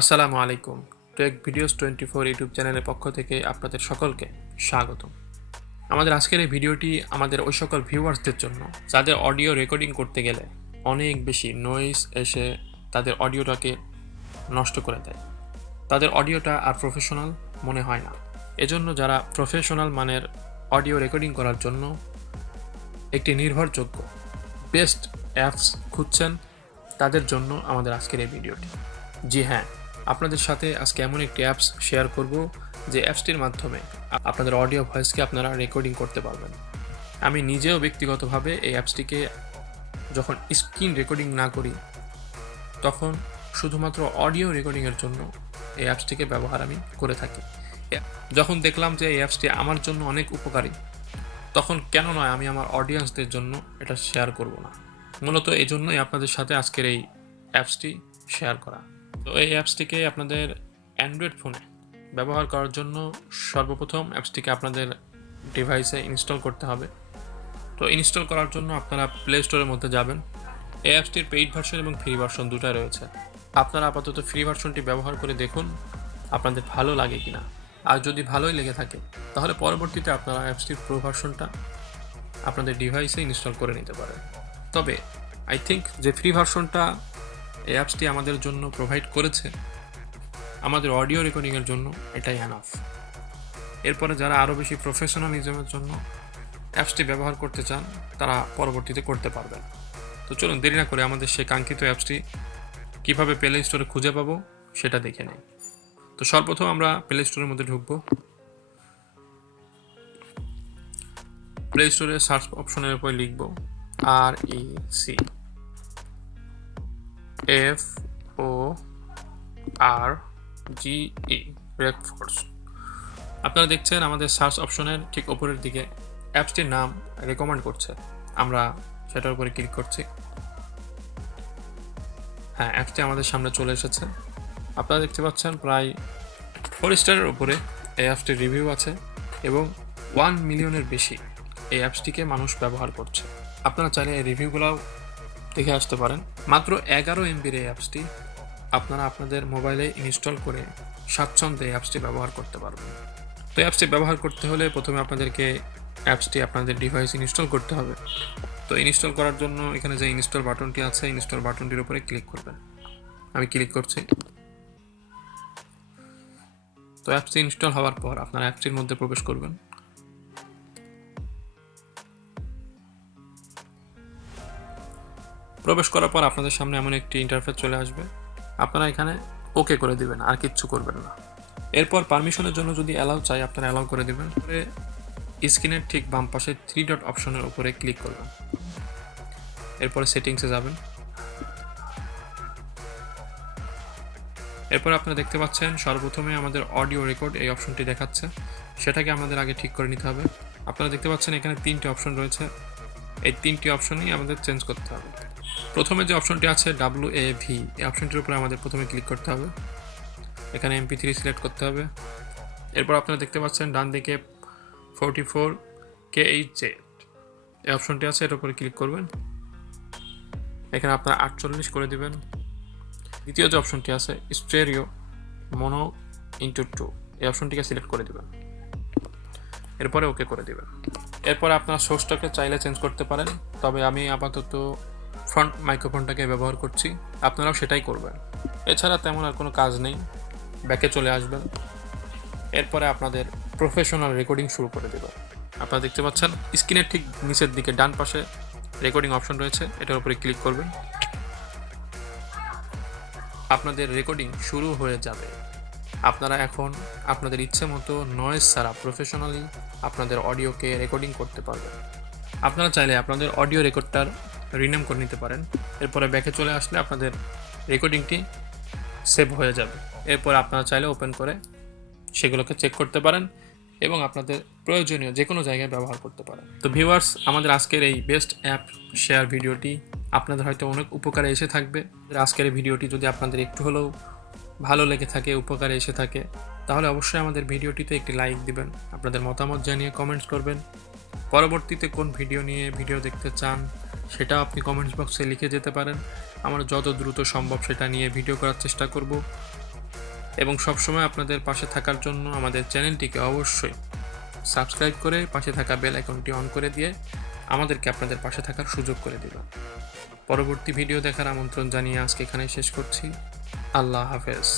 আসসালামু আলাইকুম। Take videos 24 YouTube চ্যানেলের পক্ষ থেকে আপনাদের সকলকে স্বাগতম। আমাদের আজকের এই ভিডিওটি আমাদের ওই সকল ভিউয়ার্সদের জন্য যাদের অডিও রেকর্ডিং করতে গেলে অনেক বেশি নয়েজ এসে তাদের অডিওটাকে নষ্ট করে দেয়, তাদের অডিওটা আর প্রফেশনাল মনে হয় না। এজন্য যারা প্রফেশনাল মানের অডিও রেকর্ডিং করার জন্য একটি নির্ভরযোগ্য বেস্ট অ্যাপস খুঁজছেন, তাদের জন্য আমাদের আজকের এই ভিডিওটি। জি হ্যাঁ, আপনাদের সাথে আজকে এমন একটি অ্যাপস শেয়ার করব যে অ্যাপসটির মাধ্যমে আপনাদের অডিও ভয়েসকে আপনারা রেকর্ডিং করতে পারবেন। আমি নিজেও ব্যক্তিগতভাবে এই অ্যাপসটিকে যখন স্ক্রিন রেকর্ডিং না করি তখন শুধুমাত্র অডিও রেকর্ডিংয়ের জন্য এই অ্যাপসটিকে ব্যবহার আমি করে থাকি। যখন দেখলাম যে এই অ্যাপসটি আমার জন্য অনেক উপকারী, তখন কেন নয় আমি আমার অডিয়েন্সদের জন্য এটা শেয়ার করব না। মূলত এই জন্যই আপনাদের সাথে আজকের এই অ্যাপসটি শেয়ার করা। তো এই অ্যাপসটিকে আপনাদের অ্যান্ড্রয়েড ফোনে ব্যবহার করার জন্য সর্বপ্রথম অ্যাপসটিকে আপনাদের ডিভাইসে ইনস্টল করতে হবে। তো ইনস্টল করার জন্য আপনারা প্লে স্টোরের মধ্যে যাবেন। এই অ্যাপসটির পেইড ভার্সন এবং ফ্রি ভার্সন দুটাই রয়েছে। আপনারা আপাতত ফ্রি ভার্সনটি ব্যবহার করে দেখুন আপনাদের ভালো লাগে কিনা। আর যদি ভালোই লেগে থাকে তাহলে পরবর্তীতে আপনারা অ্যাপসটির প্রো ভার্সনটা আপনাদের ডিভাইসে ইনস্টল করে নিতে পারেন। তবে আই থিঙ্ক যে ফ্রি ভার্সনটা এই অ্যাপসটি আমাদের জন্য প্রোভাইড করেছে আমাদের অডিও রেকর্ডিংয়ের জন্য এটাই এনাফ। এরপরে যারা আরও বেশি প্রফেশনালিজমের জন্য অ্যাপসটি ব্যবহার করতে চান তারা পরবর্তীতে করতে পারবেন। তো চলুন দেরি না করে আমাদের সেই কাঙ্ক্ষিত অ্যাপসটি কীভাবে প্লে স্টোরে খুঁজে পাবো সেটা দেখে নেই। তো সর্বপ্রথম আমরা প্লে স্টোরের মধ্যে ঢুকবো। প্লে স্টোরে সার্চ অপশনের উপরে লিখব RECFORGE রেকফোর্স। আপনারা দেখছেন আমাদের সার্চ অপশনের ঠিক ওপরের দিকে অ্যাপসটির নাম রেকমেন্ড করছে, আমরা সেটার উপরে ক্লিক করছি। হ্যাঁ, অ্যাপসটি আমাদের সামনে চলে এসেছে। আপনারা দেখতে পাচ্ছেন প্রায় 4 স্টারের উপরে এই অ্যাপসটির রিভিউ আছে এবং 1 মিলিয়নের বেশি এই অ্যাপসটিকে মানুষ ব্যবহার করছে। আপনারা চাইলে এই রিভিউগুলোও দেখে আসতে পারেন। মাত্র 11 MBর এই অ্যাপসটি আপনারা আপনাদের মোবাইলে ইনস্টল করে স্বাচ্ছন্দ্যে অ্যাপসটি ব্যবহার করতে পারবেন। তো অ্যাপসটি ব্যবহার করতে হলে প্রথমে আপনাদেরকে অ্যাপসটি আপনাদের ডিভাইস ইনস্টল করতে হবে। তো ইনস্টল করার জন্য এখানে যে ইনস্টল বাটনটি আছে, ইনস্টল বাটনটির উপরে ক্লিক করবেন। আমি ক্লিক করছি। তো অ্যাপসটি ইনস্টল হওয়ার পর আপনারা অ্যাপসটির মধ্যে প্রবেশ করবেন। প্রবেশ করার পর আপনাদের সামনে এমন একটি ইন্টারফেস চলে আসবে। আপনারা এখানে ওকে করে দিবেন, আর কিচ্ছু করবেন না। এরপর পারমিশনের জন্য যদি অ্যালাউ চাই আপনারা অ্যালাউ করে দেবেন। স্ক্রিনের ঠিক বাম পাশে 3 ডট অপশনের উপরে ক্লিক করবেন। এরপরে সেটিংসে যাবেন। এরপর আপনারা দেখতে পাচ্ছেন সর্বপ্রথমে আমাদের অডিও রেকর্ড এই অপশনটি দেখাচ্ছে, সেটাকে আমাদের আগে ঠিক করে নিতে হবে। আপনারা দেখতে পাচ্ছেন এখানে 3টি অপশন রয়েছে, এই 3টি অপশনই আমাদের চেঞ্জ করতে হবে। প্রথমে যে অপশনটি আছে WAV, এই অপশনটির উপরে আমাদের প্রথমে ক্লিক করতে হবে। এখানে MP3 সিলেক্ট করতে হবে। এরপর আপনারা দেখতে পাচ্ছেন ডান দিকে 44KHZ এই অপশনটি আছে, এটার উপরে ক্লিক করবেন। এখানে আপনারা 48 করে দিবেন। দ্বিতীয় যে অপশনটি আছে স্টেরিও মোনো ইন্টু 2, এই অপশনটিকে সিলেক্ট করে দিবেন। এরপরে ওকে করে দিবেন। এরপরে আপনারা সোর্সটাকে চাইলে চেঞ্জ করতে পারেন, তবে আমি আপাতত ফ্রন্ট মাইক্রোফোনটাকে ব্যবহার করছি, আপনারাও সেটাই করবেন। এছাড়া তেমন আর কোনো কাজ নেই। ব্যাকে চলে আসবেন। এরপরে আপনাদের প্রফেশনাল রেকর্ডিং শুরু করে দেবেন। আপনারা দেখতে পাচ্ছেন স্ক্রিনের ঠিক নিচের দিকে ডান পাশে রেকর্ডিং অপশন রয়েছে, এটার উপরে ক্লিক করবেন। আপনাদের রেকর্ডিং শুরু হয়ে যাবে। আপনারা এখন আপনাদের ইচ্ছে মতো নয়েজ ছাড়া প্রফেশনালি আপনাদের অডিওকে রেকর্ডিং করতে পারবেন। আপনারা চাইলে আপনাদের অডিও রেকর্ডটার রিনেম করে নিতে পারেন। এরপরে ব্যাকে চলে আসলে আপনাদের রেকর্ডিংটি সেভ হয়ে যাবে। এরপর আপনারা চাইলে ওপেন করে সেগুলোকে চেক করতে পারেন এবং আপনাদের প্রয়োজনীয় যে কোনো জায়গায় ব্যবহার করতে পারেন। তো ভিউয়ার্স, আমাদের আজকের এই বেস্ট অ্যাপ শেয়ার ভিডিওটি আপনাদের হয়তো অনেক উপকারে এসে থাকবে। আজকের এই ভিডিওটি যদি আপনাদের একটু হলেও ভালো লেগে থাকে, উপকারে এসে থাকে, তাহলে অবশ্যই আমাদের ভিডিওটিতে একটি লাইক দিবেন, আপনাদের মতামত জানিয়ে কমেন্টস করবেন। পরবর্তীতে কোন ভিডিও নিয়ে ভিডিও দেখতে চান সেটাও আপনি কমেন্টস বক্সে লিখে যেতে পারেন। আমরা যত দ্রুত সম্ভব সেটা নিয়ে ভিডিও করার চেষ্টা করব। এবং সবসময় আপনাদের পাশে থাকার জন্য আমাদের চ্যানেলটিকে অবশ্যই সাবস্ক্রাইব করে পাশে থাকা বেল আইকনটি অন করে দিয়ে আমাদেরকে আপনাদের পাশে থাকার সুযোগ করে দিল। পরবর্তী ভিডিও দেখার আমন্ত্রণ জানিয়ে আজকে এখানেই শেষ করছি। আল্লাহ হাফেজ।